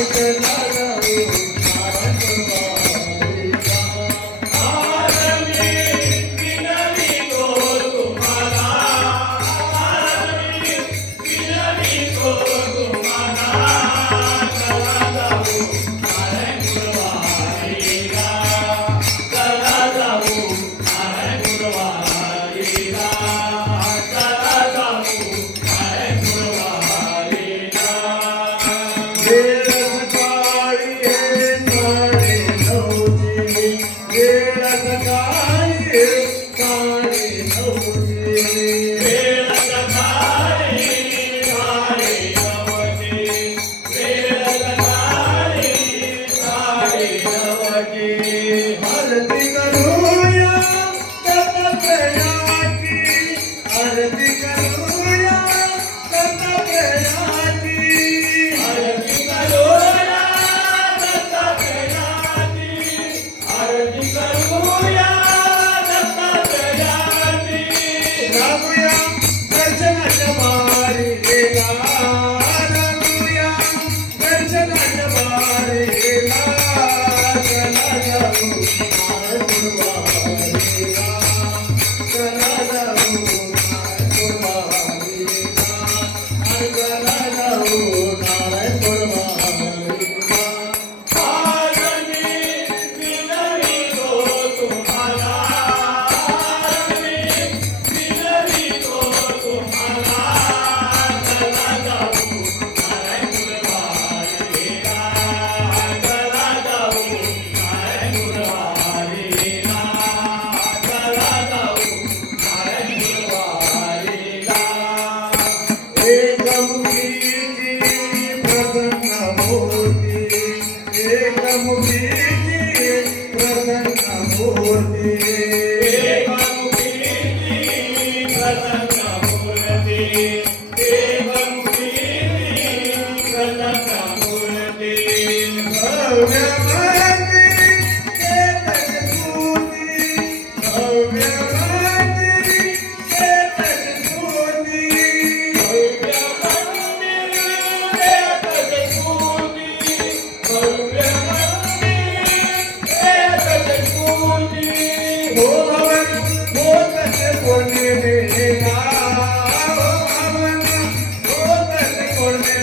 African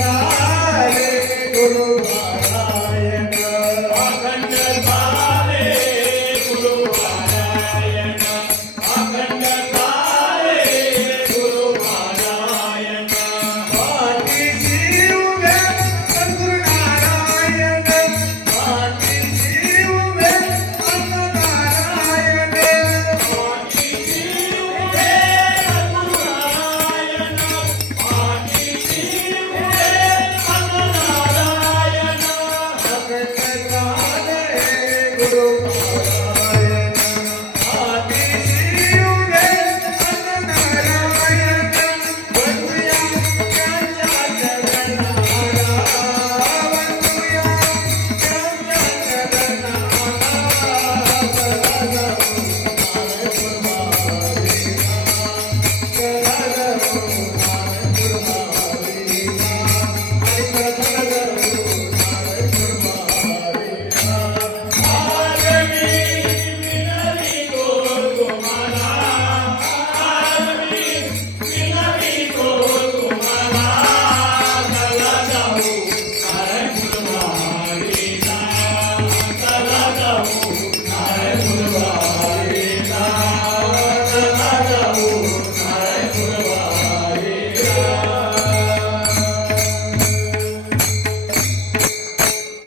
अखंड झाले गुरु नारायण अखंड ಗುರು